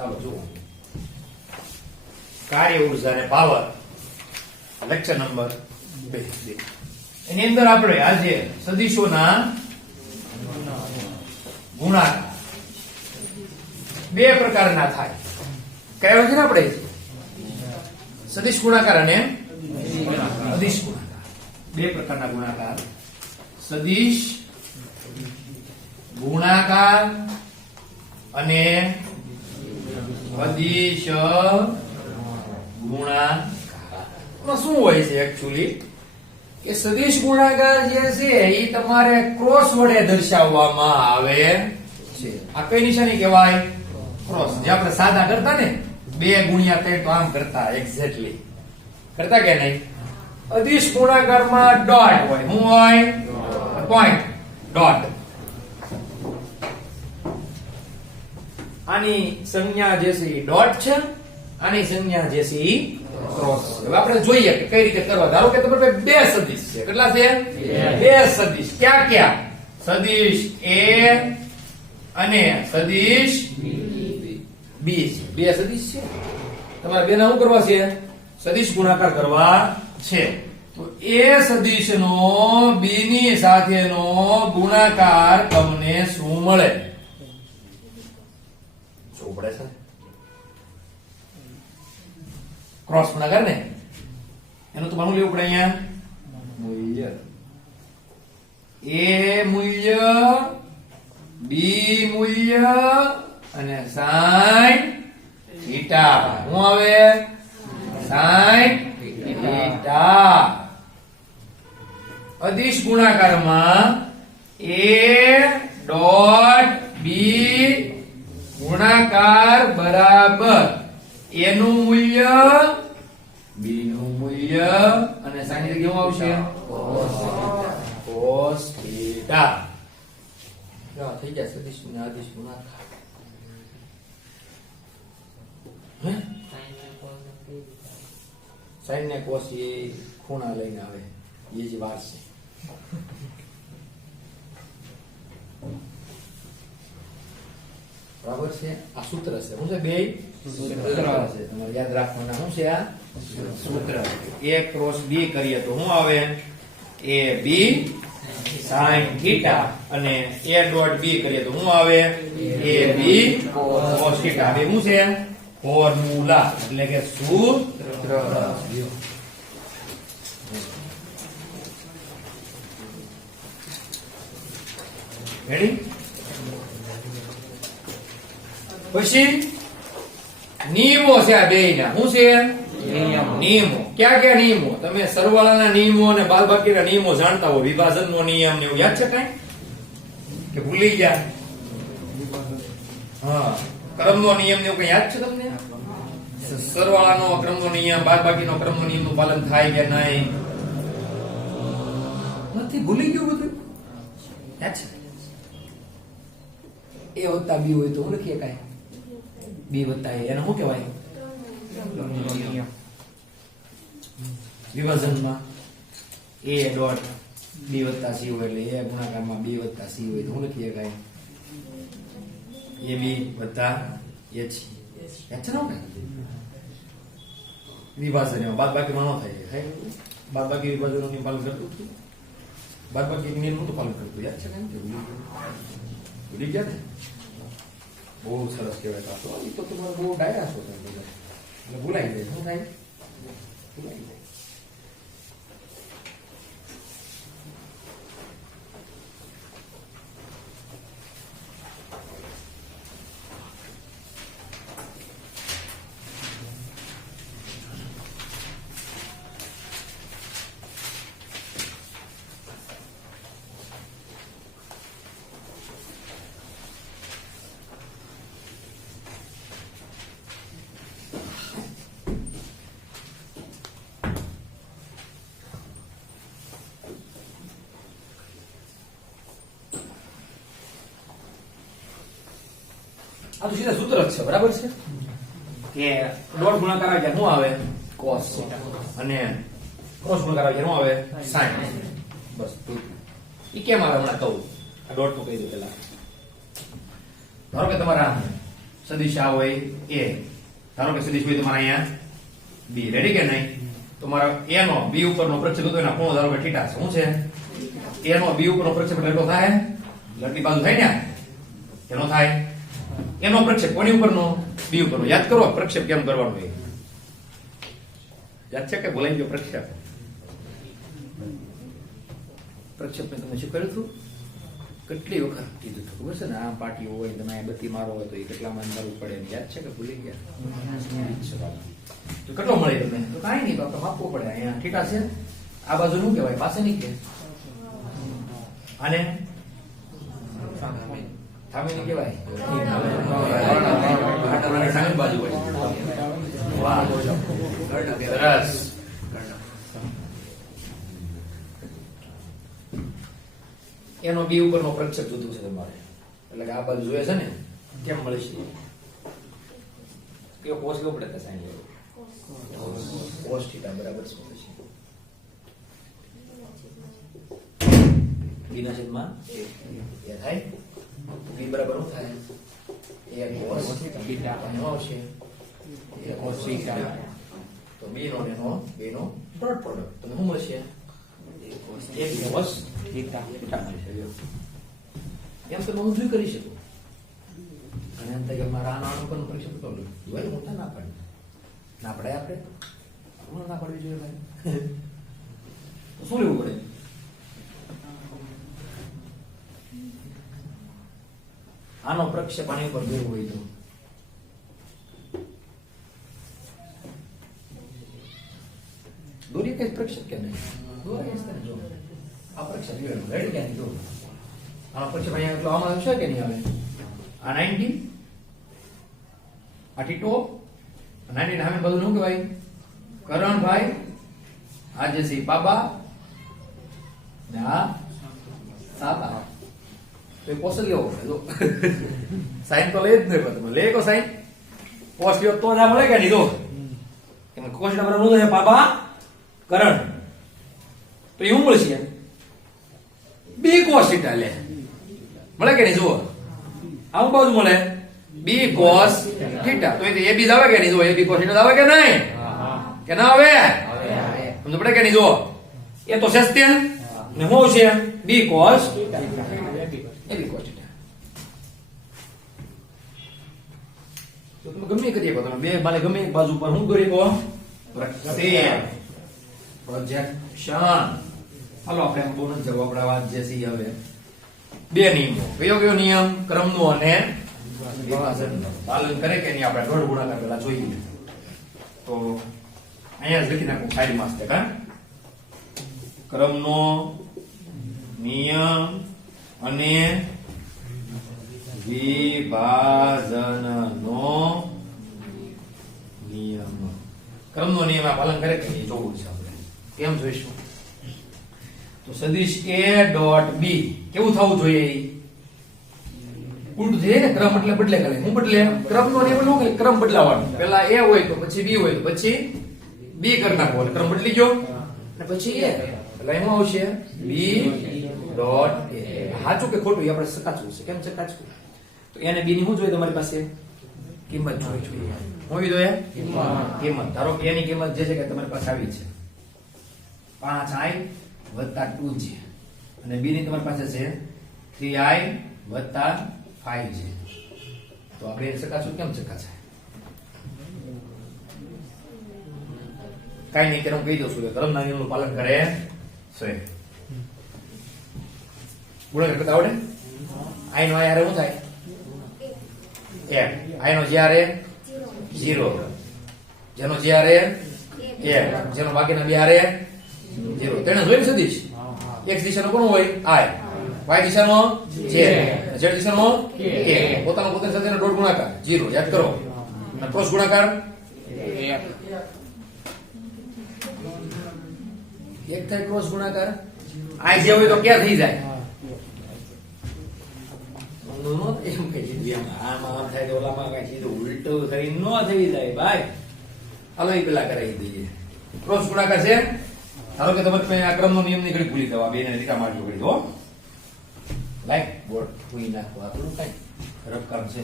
ચાલો જુઓ કાર્ય ઉર્જા અને પાવર લેક્ચર નંબર 2 એની અંદર આપણે આજે સદિશોના ગુણાકાર બે પ્રકારના થાય કયા છે ને આપણે સદિશ ગુણાકાર અને અદિશ ગુણાકાર બે પ્રકારના ગુણાકાર સદિશ ગુણાકાર અને અદિશ ગુણાકાર શું હોય છે એકચ્યુઅલી કે સદિશ ગુણાકાર જે છે એ તમારે ક્રોસ વડે દર્શાવવામાં આવે છે આ કઈ નિશાની કહેવાય ક્રોસ જે આપણે સાદા કરતા ને 2 ગુણ્યા 3 તો આમ કરતા એક્ઝેક્ટલી કરતા કે નહીં અદિશ ગુણાકારમાં ડોટ હોય શું હોય પોઈન્ટ ડોટ આની સંજ્ઞા જે છે એ ડોટ છે આની સંજ્ઞા જે છે એ ક્રોસ હવે આપણે જોઈએ કે કઈ રીતે કરવા ધારો કે તમારે બે સદિશ છે કેટલા છે બે સદિશ ક્યાં ક્યાં સદિશ A અને સદિશ B છે બે સદિશ છે તમારે બેના શું કરવા છે સદિશ ગુણાકાર કરવા છે તો A સદિશનો B ની સાથેનો ગુણાકાર તમને શું મળે જોવું પડે છે ક્રોસ ગુણાકાર ને એનું તો માનું લેવું પડે અહીંયા મૂલ્ય A મૂલ્ય B મૂલ્ય અને sin થીટા શું આવે sin થીટા અદિશ ગુણાકારમાં A ડોટ B ગુણાકાર બરાબર A નું મૂલ્ય B નું મૂલ્ય અને sin થીટા કેવું આવશે cos થીટા થઈ જાય સદિશ અને અદિશ ગુણાકાર sin ને cos એ ખૂણા લઈને આવે એ જ વાત છે બરાબર છે આ સૂત્ર છે શું છે બે સૂત્ર છે તમારે યાદ રાખવાના શું છે આ સૂત્ર A ક્રોસ B કરીએ તો શું આવે A B sin થીટા અને A ડોટ B કરીએ તો શું આવે A B cos થીટા બે શું છે ફોર્મ્યુલા એટલે કે સૂત્ર રેડી પછી નિયમો છે આ બેયના શું છે નિયમો ક્યાં ક્યાં નિયમો તમે સરવાળાના નિયમો અને બાદબાકીના નિયમો જાણતા હો વિભાજનનો નિયમ ને એવું યાદ છે કઈ કે ભૂલી ગયા હા ક્રમનો નિયમ ને એવું કઈ યાદ છે તમને સરવાળાનો ક્રમનો નિયમ બાદબાકીનો ક્રમનો નિયમનું પાલન થાય કે નહીં નથી ભૂલી ગયું બધું યાદ છે A વત્તા B હોય તો લખીએ કઈ B વત્તા A એને શું કહેવાય વિભાજનમાં A ડોટ B વત્તા C હોય એટલે A ગુણાકારમાં B વત્તા C હોય તો શું લખીએ કઈ AB વત્તા H યાદ છે ને વિભાજન એમાં બાદબાકીમાં ન થાય બાદબાકી વિભાજનનું નિયમ પાલન કરતું હતું બાદબાકી નિયમનું તો પાલન કરતું યાદ છે ને ભૂલી ગયા ને બહુ સરસ કહેવાય તો એ તો તમારે બહુ ડાયા છો તમે એટલે ભૂલાઈ જાય શું થાય ભૂલાઈ જાય આ તો સીધા સૂત્ર જ છે બરાબર છે કે ડોટ ગુણાકાર આવે શું આવે cos અને ક્રોસ ગુણાકાર આવે શું આવે sin બસ ઈ કેમ આવે હમણાં કહું આ ડોટ નું કહી દઉં પેલા ધારો કે તમારા સદિશ આ હોય એ, ધારો કે સદિશ હોય તમારા અહીંયા બી, રેડી કે નહીં? તો મારા એ નો બી ઉપરનો પ્રક્ષેપ હતો એના ખૂણો ધારો કે થીટા છે. શું છે? એ નો બી ઉપરનો પ્રક્ષેપ એટલે એટલો થાય, લટની બાજુ થાય ને એનો થાય. એનો પ્રક્ષેપ કોની ઉપરનો? બી ઉપરનો. યાદ કરો પ્રક્ષેપ કેમ કરવાનો એ યાદ છે કે ભૂલાઈ ગયો? પ્રક્ષેપ પ્રક્ષેપ મેં તમને શીખવાડ્યું હતું કેટલી વખત કીધું હતું ખબર છે ને? આ પાટીઓ હોય તમે બત્તી મારો હોય તો એ કેટલામાં અંધારું પડે યાદ છે કે ભૂલી ગયા? તો કેટલો મળે તમને? તો કાંઈ નહીં બાપા, માપવો પડે. અહીંયા થીટા છે, આ બાજુ શું કહેવાય? પાસે નહીં કે આને થામે નહીં કહેવાય, સામે બાજુ હોય. વાહ સરસ. એનો બી ઉપરનો પ્રક્ષેપ જોતું છે તમારે, એટલે કે આ બાજુ જોઈએ છે ને કેમ મળશે? કયો કોસ કેવો પડે? સાઈન લેવો કોસ થીટા બરાબર શું થશે? બી ના છેદમાં એ થાય. બી બરાબર શું થાય? એ કોસ થીટા એનો આવશે એ કોસ થીટા. તો બી નો ને નો બે નો ડોટ પ્રોડક્ટ તો શું મળશે? એક કોસ થીટા મળશે. એમ તો હું જોઈ કરી શકું. અને એમ થાય કે મારા નાનો પણ પરીક્ષા તો ભાઈ મોટા ના પડે, ના પડે આપણે ના પડવી જોઈએ ભાઈ. શું લેવું પડે? આનો પ્રક્ષેપ આની ઉપર દોરવો હોય તો દોરી કઈ પ્રક્ષેપ કે નહીં? દોરાય છે જો આ પ્રક્ષેપ લેવાનું રેડી ક્યાંથી જો આનો પ્રક્ષેપ અહીંયા એટલો આમાં આવશે કે નહીં આવે? આ 90 આ થીટો 90 સામે બધું શું કહેવાય? કરણભાઈ આ જે છે બાબા ને આ સાબા. તો પોસ લેવો જો સાઈન તો લે જ નહીં, પણ તમે લે કો સાઈન પોસ લ્યો તો ના મળે કે નહીં? જો એમાં કોસ નંબર નો છે બાબા કરણ, તો એવું મળશે બી કોસ થીટા લે મળે કે નહીં? જુઓ આવું બાજુ મળે બી કોસ થીટા. તો એ બી આવે કે નહીં? જો એ બી કોસ થીટા આવે કે નહીં? કે ના આવે? સમજ પડે કે નહીં? જુઓ એ તો સસ્તે ને શું છે? B cos A B cos theta. તો તમે ગમે કરીએ તમે બે માલે ગમે એક બાજુ પર હું દોરી કો પ્રક્ષેપ પ્રોજેક્શન. હાલો આપણે બોનસ જવાબ આપણા વાત જે છે હવે બે નિયમો. કયો કયો નિયમ? ક્રમનો અને વિભાજનનો પાલન કરે કે નહીં આપણે દોઢ ગુણાકાર પહેલા જોઈએ. તો અહીંયા જ લખી નાખું ફાઇલ માસ્ટર કા ક્રમનો નિયમ અને વિભાજનનો નિયમ. ક્રમનો નિયમ આ પાલન કરે કે નહીં જોવું છે આપણે. કેમ જોઈશું? તો સદિશ a ડોટ b કેવું થવું જોઈએ? ઉલટું થઈ ને ક્રમ એટલે બદલે કરે. હું બદલે ક્રમનો નિયમ નો કે ક્રમ બદલાવાનો. પહેલા a હોય તો પછી b હોય તો પછી b કરી નાખો એટલે ક્રમ બદલી ગયો અને પછી a એટલે એમાં આવશે b ડોટ a. સાચું કે ખોટું એ આપણે ચકાસવું છે. કેમ ચકાસવું? તો એને b ની શું જોઈએ તમારી પાસે? કિંમત જોવી જોઈએ. હું જોઈએ કિંમત. ધારો કે એની કિંમત જે છે કે તમારી પાસે આવી છે 5i વત્તા 2j અને b ની તમારી પાસે છે 3i વત્તા 5j. તો આપણે એ ચકાસવું કેમ ચકાસાય? કઈ નહીં, હું કહી દઉં છું ક્રમના નિયમનું પાલન કરે છે. ગુણાકાર કરતા આવડે? i નો આરે શું થાય? 1. i નો જે આરે 0, જેનો જે આરે 1, જેનો બાકીના બે આરે 0. તેને જોઈ સદીશ x દિશાનો કોણ હોય? i. y દિશાનો j, z દિશાનો k. પોતાનો પોતાની સાથેનો ડોટ ગુણાકાર 0 યાદ કરો. અને ક્રોસ ગુણાકાર 1 થાય. ક્રોસ ગુણાકાર i જે હોય તો ક્યાં થઈ જાય? એમ કઈ દીધું આમાં આમ થાય તો ઓલામાં કઈ સીધું ઉલટું થઈ ન થઈ જાય ભાઈ. હાલો એ પેલા કરાવી દઈએ. ક્રોસ ગુણાકાર છે. ધારો કે તમારે આ ક્રમનો નિયમ ની ઘડી ભૂલી જવા બે ને રીકા મારજો ઘડી હો. લાઈક બોર્ડ ભૂલી નાખો. આપણું કઈ રફ કામ છે.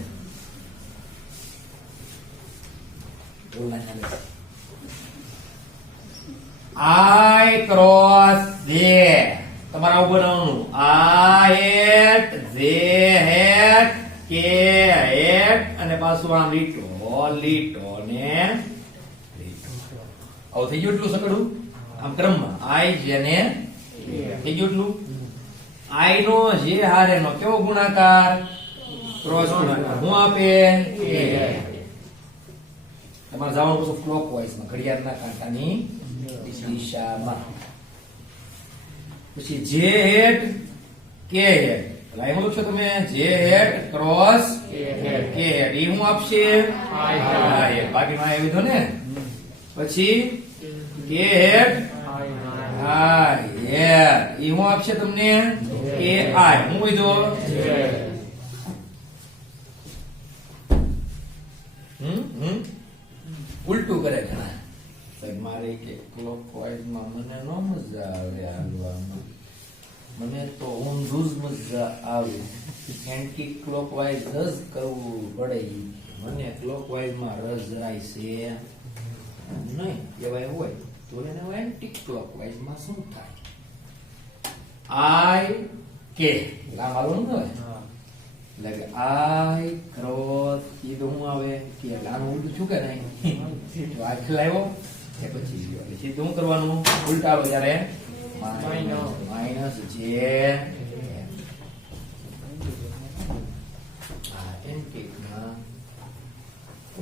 I ક્રોસ જે તમારે આવું બનાવવાનું I હેટ જે હેટ કે હેટ અને પાછું આમ લીટો લીટો ને લીટો. આવું થઈ ગયું એટલું સકડું આમ ક્રમમાં I જેને થઈ ગયું એટલું. I નો જે હારે નો કેવો ગુણાકાર ક્રોસ ગુણાકાર હું આપે તમારે જવાનું પછી ક્લોકવાઇઝ માં ઘડિયાળના કાંટાની દિશામાં. પછી જે હેડ કે હેડ લાઈન લખો તમે જે હેડ ક્રોસ કે હેડ ઈ હું આપશે બાકી માં આવી દો ને. પછી કે હેડ ઈ હું આપશે તમને કે આઈ હું કીધો ઉલટું કરે ઘણા મારે કે ક્લોકવાઇઝ માં મને નો મજા આવે હાલવામાં, મને તો ઊંધું જ મજા આવે. એન્ટી ક્લોકવાઇઝ જ કરવું પડે. મને ક્લોકવાઇઝ માં રસ જરાય છે નહીં. એવાય હોય તો એને એન્ટી ક્લોકવાઇઝ માં શું થાય? આઈ કે લાંબ આવવાનું હોય એટલે કે આઈ ક્રોસ કીધું હું આવે કે આનું ઉલટું છું કે નહીં તો આ ખલાવ્યો એ પછી સીધું શું કરવાનું ઉલટાવો ત્યારે માઇનસ જે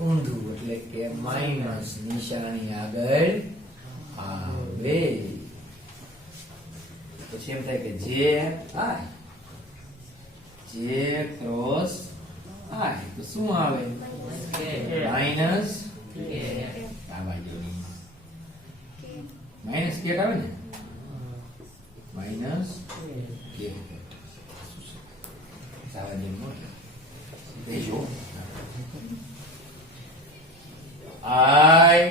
ઊંધું એટલે કે માઇનસ નિશાની આગળ આવે. પછી એમ થાય કે જે આઈ જે ક્રોસ આઈ તો શું આવે માઇનસ આ બાજુની માઇનસ કે આવે ને માઇનસ કે સાવધાની મોટો દેજો આઈ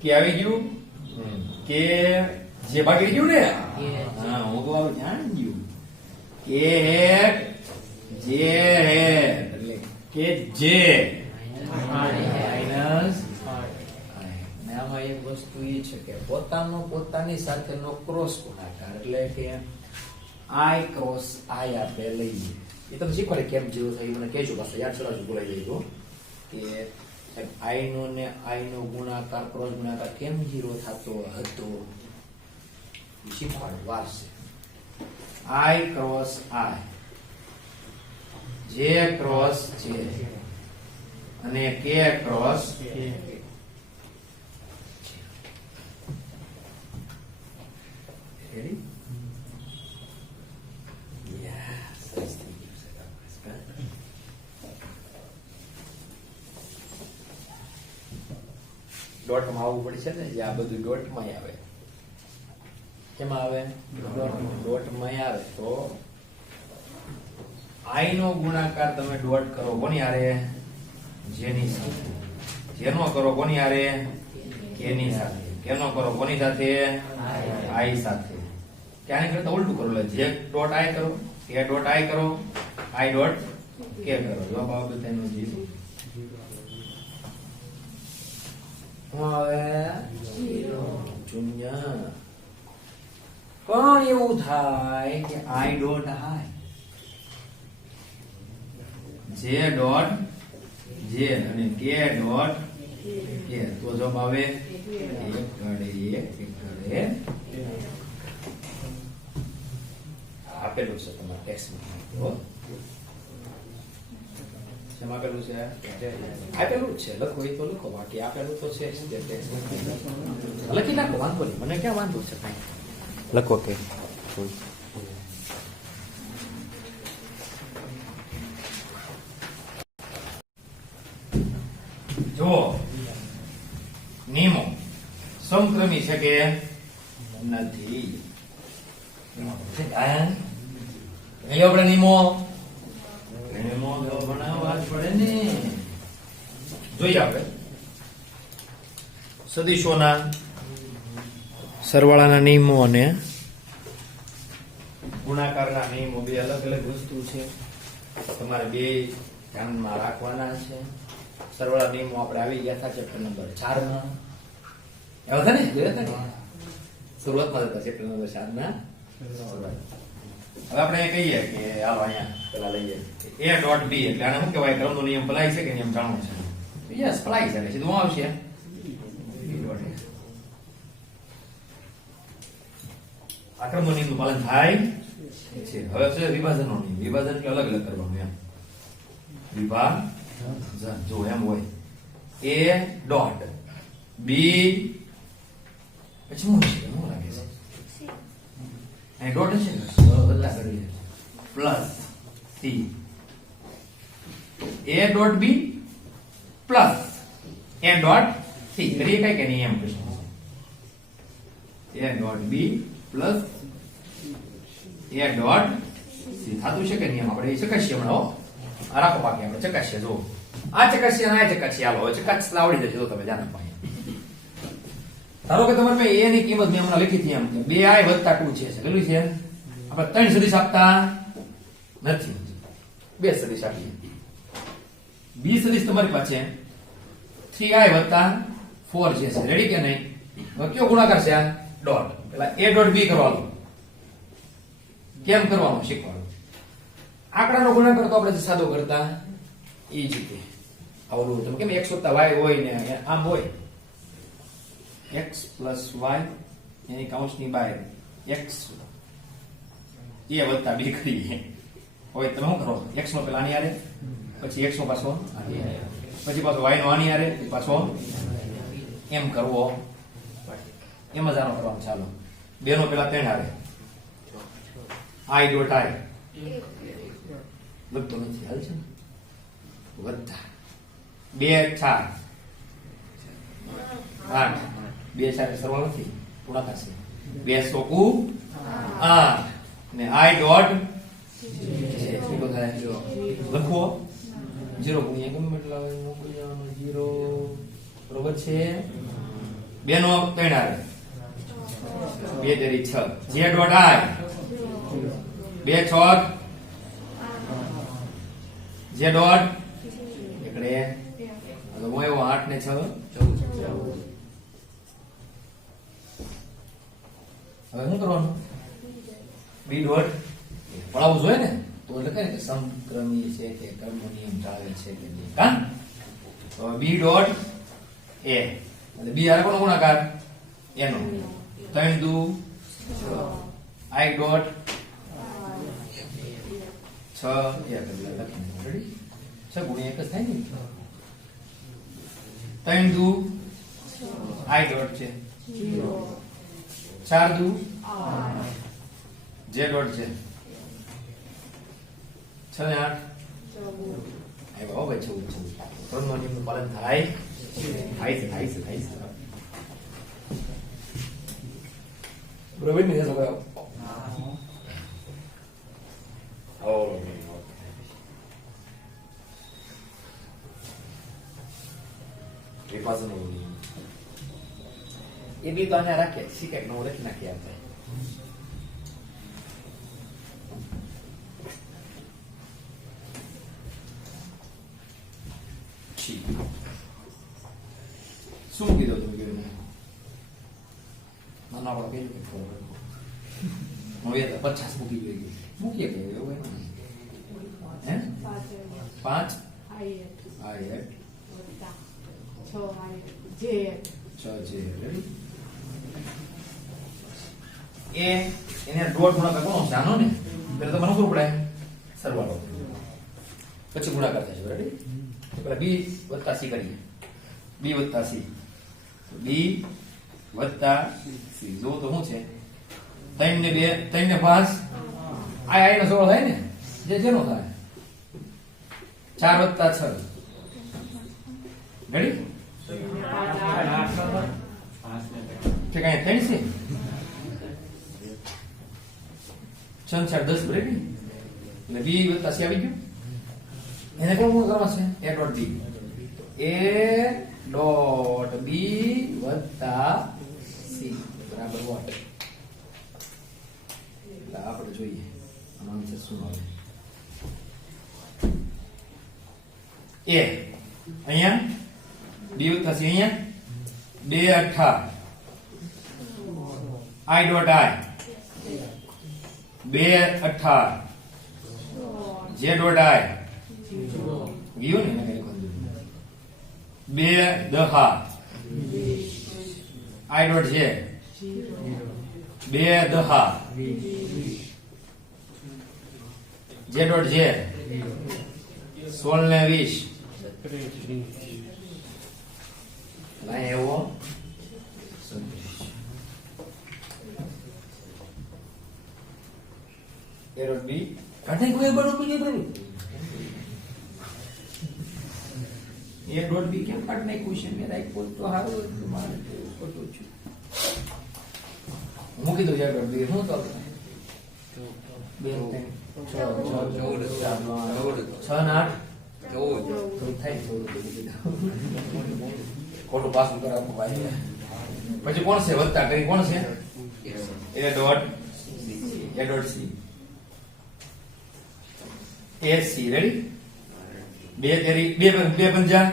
કે આવી ગયું કે જે બાકી ગયું ને હા હું તો આવું જાણી ગયું કે હેડ જે હેડ એટલે કે જે માઇનસ આમાં એક વસ્તુ એ છે કે પોતાની સાથેનો ક્રોસ ગુણાકાર એટલે કે આઈ ક્રોસ આઈ આપણે લઈએ. એ તમે શીખવાડે કેમ જેવું થાય મને કહેજો પાછા યાદ સરાજુ બોલાઈ જાય તો કે આઈ નો ને આઈ નો ગુણાકાર ક્રોસ ગુણાકાર કેમ 0 થતો હતો શીખવાડ વારસે. I ક્રોસ I જે ક્રોસ જે અને કે ક્રોસ ready yes ડોટ માં આવવું પડશે ને જે આ બધું ડોટ માં આવે કેમાં આવે ડોટ માં આવે તો આઈ નો ગુણાકાર તમે ડોટ કરો કોની હારે જેની સાથે જેનો કરો કોની હારે કેની સાથે કેનો કરો કોની સાથે આઈ સાથે ક્યાંય કરતા ઉલટું કરો જે ડોટ આઈ કરો કે ડોટ આઈ કરો આઈ ડોટ કે કરો જવાબ આવે તેનો 0 હવે 0 શૂન્ય. પણ એવું થાય કે આઈ ડોટ આઈ જે ડોટ જે અને કે ડોટ કે તો જવાબ આવે એક ગળે આપેલું છે તમારા ટેક્સ્ટમાં શેમાં આપેલું છે આપેલું જ છે લખો એ તો લખો બાકી આપેલું તો છે લખી નાખો વાંધો નહીં મને ક્યાં વાંધો છે કાંઈ લખો કે જો નિયમો સમક્રમી છે કે નથી આપણે નિયમો બનાવવા જ પડે ને. જોઈએ આપણે સદીશોના સરવાળાના નિયમો અને ગુણાકારના નિયમો બે અલગ અલગ વસ્તુ છે તમારે બે ધ્યાનમાં રાખવાના છે. સરવાળા નિયમો આપણે આવી ગયા હતા ચેપ્ટર નંબર 4 માં. એવા હતા ને જોયા હતા ને શરૂઆતમાં હતા ચેપ્ટર નંબર 4 ના. હવે આપણે કહીએ કે હાલો અહીંયા પેલા લઈએ a ડોટ b એટલે આને શું કહેવાય ક્રમનો નિયમ ભલાઈ છે કે નિયમ જાણવો છે યસ ભલાઈ છે સીધું શું આવશે b ડોટ a આ ક્રમનો નિયમનું પાલન થાય છે. હવે છે વિભાજનનો નિયમ. વિભાજન એટલે અલગ અલગ કરવાનું એમ વિભાજન જો એમ હોય a ડોટ b પછી શું છે શું લાગે છે અહીં ડોટ છે ને બદલા કરીએ plus c a dot b plus a dot c કરીએ કઈ કે નહીં એમ પ્રશ્ન a dot b plus a dot c થાતું છે કે નહીં આપણે એ ચકાસીએ હમણાં હો. આ રાખો બાકી આપણે ચકાસીએ જો આ ચકાસીએ અને આ ચકાસીએ હાલો હવે ચકાસતા આવડી જશે જો તમે જાણે પાય. ધારો કે તમારે મેં a ની કિંમત મેં હમણાં લખી હતી એમ કે 2i વત્તા 2 છે કેટલું છે આપણે 3 સદિશ આપતા નથી 2 સદિશ આપીએ. b સદિશ તમારી પાસે 3i વત્તા 4 છે રેડી કે નહીં. હવે કયો ગુણાકાર છે આ ડોટ પેલા a ડોટ b કરવાનો કેમ કરવાનું શીખવાનું. આંકડાનો ગુણાકાર તો આપણે સાદો કરતા એ જ રીતે આવડું તમે કેમ x વત્તા y હોય ને આમ હોય x પ્લસ y એની કૌંસની બહાર x a વત્તા b કરીએ હોય તમે શું કરો x નો પેલા આની આરે પછી x નો પાછો આની આરે પછી પાછો y નો આની આરે પાછો એમ કરવો એમ જ આનો કરવાનું. ચાલો બે નો પેલા 3 આરે i ડોટ i લગતો નથી હાલ છે વત્તા 2 4 8 2 4 સરવાળો નથી ગુણાકાર છે 2 સોકુ 8 ને i ડોટ કેટલો થાય લખવો 0 ગુણ્યા ગમે એટલા મોકલી જવાનો 0 બરોબર છે. 2 નો 3 આવે 2 તેરી 6 j dot i 2 6 j dot એટલે હવે હું એવો 8 ને 6 14 હવે શું કરવાનું b ડોટ પડાવવું જોઈએ ને તો એટલે કઈ કે સમક્રમી છે કે કર્મનો નિયમ ચાલે છે કે નહીં કા. તો b ડોટ a એટલે b આરે કોનો ગુણાકાર એનો 3 દુ 6 i ડોટ 6 એક લખીને રેડી 6 ગુણ્યા 1 થાય ને 3 દુ i ડોટ છે 4 દુ j ડોટ છે 6 ને 8 આય બાબા ભાઈ 14 ત્રણનો નિયમનું પાલન થાય છે. બરોબર ને સગા વિભાજનનો નિયમ એ બી તો આને રાખીએ શીખે નો લખી નાખીએ આપણે. શું કીધું તમે કીધું ના ના કઈ હવે 50 મૂકી જોઈએ મૂકીએ કે એવું હે 5 i 6 j રેડી એને ડોટ ગુણાકાર કોનો છે આનો ને એટલે તો મને ખબર પડે સરવાળો પછી ગુણાકાર થશે રેડી. પેલા b વત્તા c કરીએ b વત્તા c b વત્તા c જો તો શું છે 3 ને 2 3 ને 5 i નો સરવાળો થાય ને જે જેનો થાય 4 વત્તા 6 રેડી ઠીક અહીં 3 છે 6 4 10 રેડી એટલે b વત્તા c આવી ગયું. એને કોણ કોણ કરવા છે a ડોટ b વત્તા c બરાબર વોટ એટલે આપણે જોઈએ આનો આન્સર શું આવે. a અહીંયા બી વત્તા સી અહીંયા 2 અઠા આઈ ડોટ આઈ 2 અઠા જે ડોટ આઈ ગયું ને 2 દહા આઈ ડોટ જે 2 દહા જે ડોટ જે 16 ને 20 લાય એવો એ ડોટ બી કાઢે કોઈ બડો બી નહીં એ ડોટ બી કેમ કાઢ નાખ્યું છે મેં રાઈટ બોલ તો હારું તમારે ખોટું છું મૂકી દો યાર ડોટ બી હું તો 2 3 ખોટું પાછું કરાવવું ભાઈ પછી કોણ છે વત્તા કરી કોણ છે એ dot C A C ready 2 તેરી 2 પંજા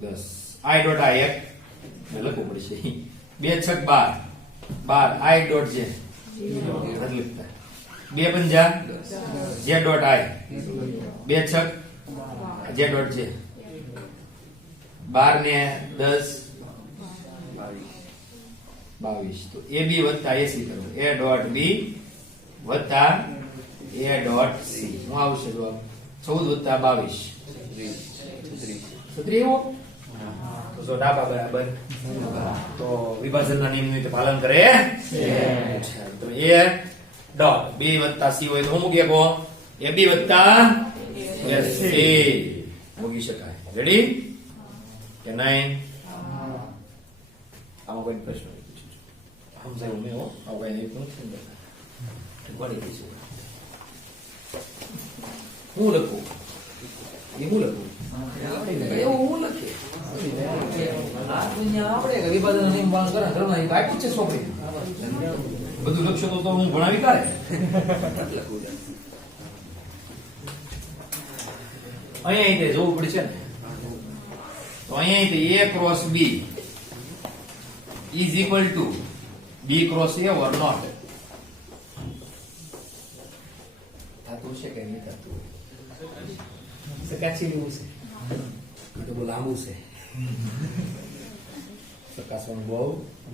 10 આઈ ડોટ આઈ એક લખવું પડશે 2 છક 12 આઈ ડોટ જે લખતા 2 પંજા જે ડોટ આઈ 2 છક જે ડોટ જે 12 ને 10 22 તો એ બી વત્તા એસી કરો એ ડોટ બી વત્તા એ ડોટ સી શું આવશે જવાબ 14 વત્તા 22 36 એવો તો જો ડાબા બરાબર તો વિભાજનના નિયમનું રીતે પાલન કરે તો એ ડોટ બી વત્તા સી હોય તો હું મૂકી શકો એ બી વત્તા સી મૂકી શકાય રેડી કે નહીં આમાં કોઈ પ્રશ્ન સમજાયું મેં હો આવું કઈ નહીં પડી દઈશું હું લખું એ હું લખું એવું હું લખે આપણે વિભાજન નિયમ પાલન કરે ઘરમાં બાકી છે છોકરી બધું લખશો તો હું ભણાવી કાઢે અહીંયા જોવું પડશે ને તો અહીંયા a cross b is equal to b cross a or not થતું છે કે નહીં થતું સકાચી લેવું છે તો બહુ લાંબુ છે ચકાસવાનું બહુ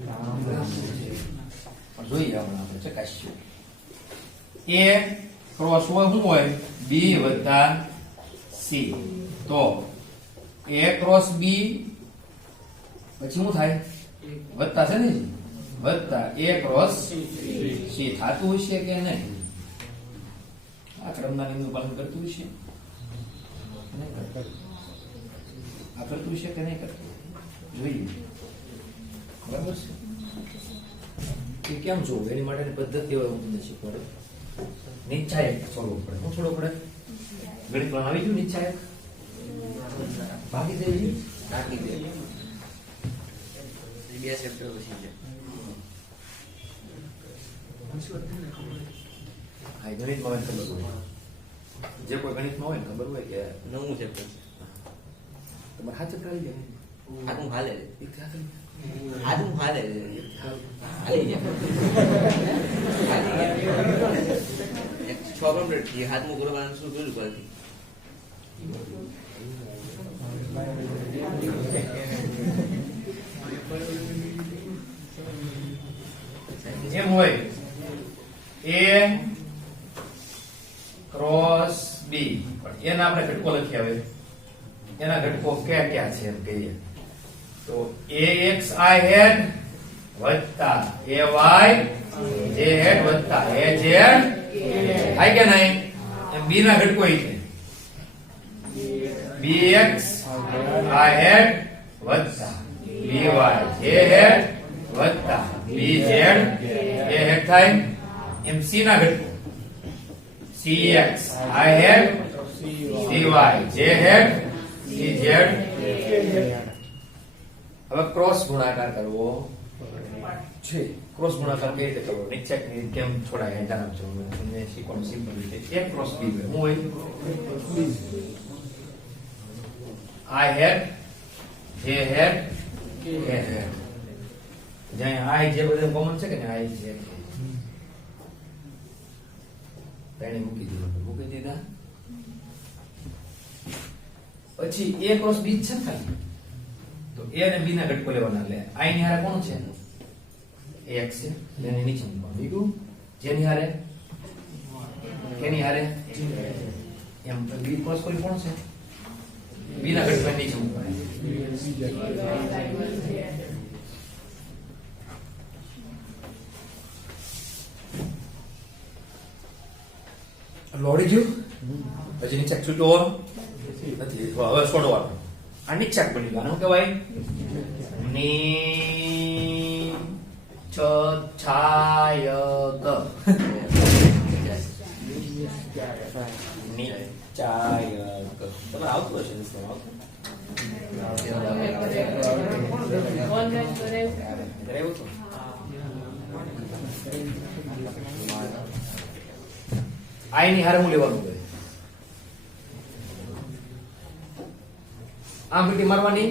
લાંબુ છે પણ જોઈએ હમણાં આપણે ચકાસીશું a ક્રોસ હોય શું હોય b વત્તા c તો a ક્રોસ b પછી શું થાય વત્તા છે ને વત્તા a ક્રોસ c થાતું હશે કે નહીં આ ક્રમના નિયમનું પાલન કરતું હશે આ કરતું હશે કે નહીં કરતું જોઈએ બરાબર છે એ કેમ જોવું એની માટેની પદ્ધતિ હોય હું તમને શીખવાડું નિશ્ચાયક છોડવું પડે શું છોડવું પડે ગણિત પણ આવી ગયું નિશ્ચાયક ભાગી દેવી નાખી દે 2 ચેપ્ટર પછી હા ગણિતમાં ખબર હોય જે કોઈ ગણિતમાં હોય ને ખબર હોય કે 9મું ચેપ્ટર તમારે હા ચેપ્ટર આવી જાય હાથું હાલે હાથું હાલે હાલી જાય 6 કમ્પ્લીટ થી હાથમાં કરવાનું શું કર્યું પડતી એમ હોય a ક્રોસ b પણ એના આપણે ઘટકો લખ્યા હોય એના ઘટકો કયા કયા છે એમ કહીએ તો axi હેડ વત્તા ay j હેડ વત્તા az થાય કે નહીં એમ b ના ઘટકો છે bx i હેડ વત્તા by j હેડ વત્તા bz a હેડ થાય એમ c ના ઘટકો cx i hat cy j hat cz હવે ક્રોસ ગુણાકાર કરવો છે ક્રોસ ગુણાકાર કઈ રીતે કરવો નિશ્ચયક ની કેમ છોડાય જણાવજો તમને શીખવાનું સિમ્પલ રીતે a ક્રોસ b હું હોય I had, J had, K had. જ્યાં I જે બધું કોમન છે કે ને I J K. પેણી મૂકી દીધા. પછી A ક્રોસ B છે ને ખાલી. તો A અને B ના ઘટકો લેવાના એટલે I ની હારે કોણ છે? X છે. એને નીચે મૂકવાનું. બીજું જેની હારે કેની હારે એમ B ક્રોસ કરી કોણ છે? B ના ઘટકો નીચે મૂકવાના. લોડી ગયું પછી નીચે છૂટો નથી હવે છોડવાનું આ નીચે બની ગયું શું કહેવાય નીચછાયક નીચાયક તમારે આવતું હશે ને કરાવ્યું તો I ની હારે હું લેવાનું છે આમ લીટી મારવાની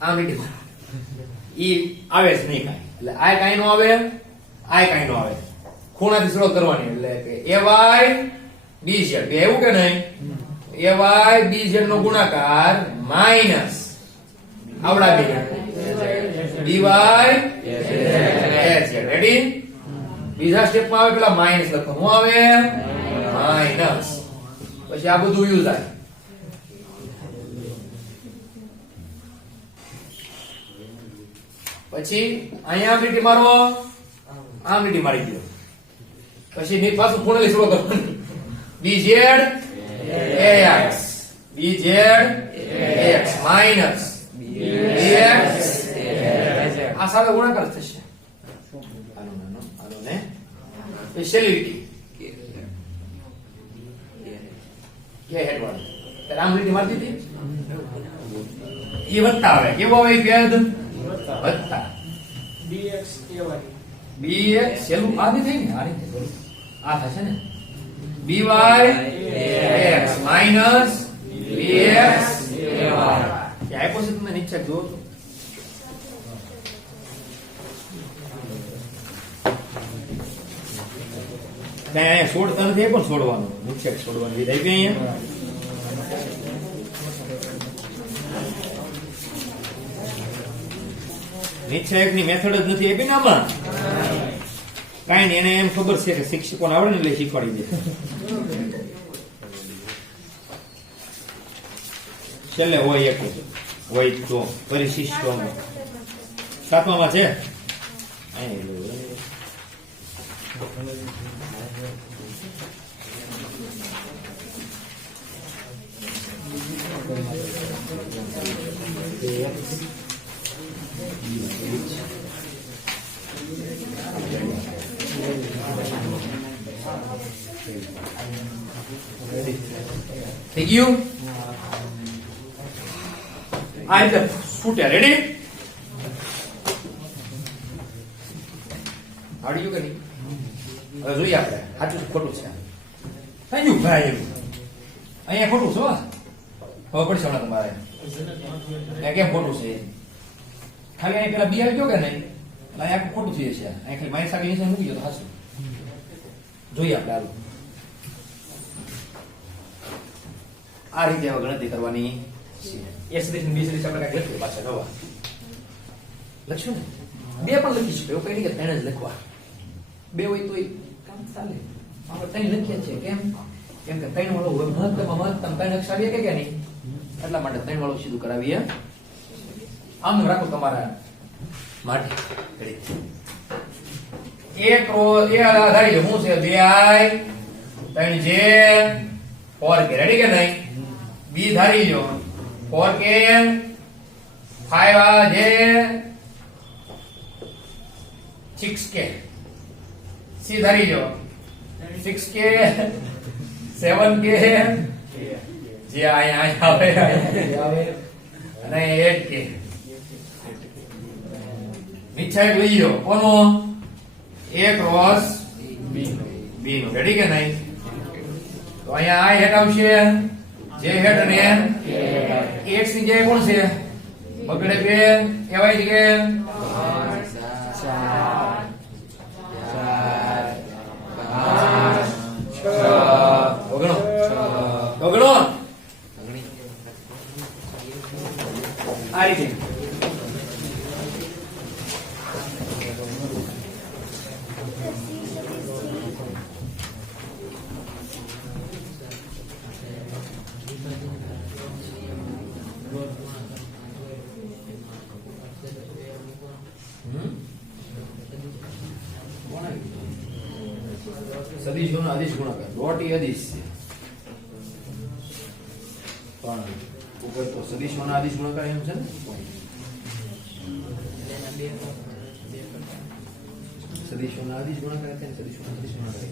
આમ લીટી મારવાની ઈ આવે જ નહીં કાઈ એટલે I કાઈ નો આવે I કાઈ નો આવે ખૂણાથી શરૂ કરવાની એટલે કે AY BZ બે એવું કે નહીં AY BZ નો ગુણાકાર માઈનસ આવડા બે BY AZ રેડી બીજા સ્ટેપમાં આવે પેલા માઈનસ લખો શું આવે માઈનસ પછી આ બધું યુઝ થાય પછી અહીંયા આમ લીટી મારો આમ લીટી મારી દો પછી ની પાછું ખૂણેલી શરૂ કરવાનું BZ AX BZ AX minus BX આ સાથે ગુણાકાર થશે સ્પેશિયલિટી કે હેડવાળું રામ લીટી મારી દીધી એ વત્તા આવે કેવો આવે ભેદ વત્તા bx ay bx સેલું આની થઈ ને આની આ થશે ને by x minus bx ay કે આઈપોસી તમે નીચે જો ત્યાં છોડતા નથી પણ છોડવાનું મુખ્ય છોડવાનું વિધ આવી અહીંયા નિશ્ચયક ની મેથડ જ નથી આપી ને આમાં કાઈ નહીં એને એમ ખબર છે કે શિક્ષકોને આવડે ને એટલે શીખવાડી દે છેલ્લે હોય એક હોય તો પરિશિષ્ટો સાતમામાં છે થઈ ગયું આ રીતે ફૂટે રેડી આવડી ગયું કે નહીં હવે જોઈએ આપણે સાચું ખોટું છે થઈ ગયું ભાઈ એવું અહીંયા ખોટું છો ખબર પડશે હમણાં તમારે કેમ ખોટું છે ખાલી અહીંયા પેલા બી આવી ગયો કે નહીં એટલે અહીંયા ખોટું થઈ જશે અહીંયા ખાલી માઇનસ આવી જશે મૂકી ગયો તો હાસું જોઈએ આપણે હાલું આ રીતે હવે ગણતરી કરવાની એ સદિશ બી સદિશ આપણે કઈ લખીએ પાછા નવા લખ્યું ને બે પણ લખી શકીએ એવું કઈ નહીં કે ત્રણ જ લખવા બે હોય તો કામ ચાલે આપણે ત્રણ લખીએ છીએ કેમ કેમ કે ત્રણ વાળો મહત્તમ ત્રણ અક્ષર આવીએ કે નહીં એટલા માટે ત્રણ વાળું સીધું કરાવીએ આમ રાખો તમારા માટે એક રો એ આધારી છે શું છે 2i 3j 4k રેડી કે નહીં બી ધારી લો 4k 5j 6k સી ધારી લો 6k 7k જે અહીંયા આવે અને 8k નિશ્ચય લઈ લો કોનો a ક્રોસ b નો રેડી કે નહીં તો અહીંયા આ હેટ આવશે જે હેડ અને x ની જગ્યાએ કોણ છે બગડે બે એવાય જગ્યાએ ઓગણો ઓગણો આ રીતે સદીશોનો અદિશ ગુણાકાર ડોટ એ અદિશ છે પણ ઉપર તો સદીશોના અદિશ ગુણાકાર એમ છે ને સદીશોના અદિશ ગુણાકાર થાય સદીશોના અદિશ ગુણાકાર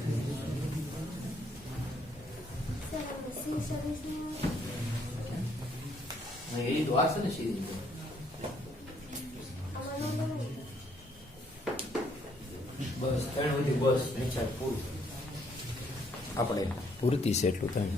થાય એ તો આ છે ને સીધી બસ 3 સુધી બસ 3-4 પૂરું આપણે પૂરતી છે એટલું થાય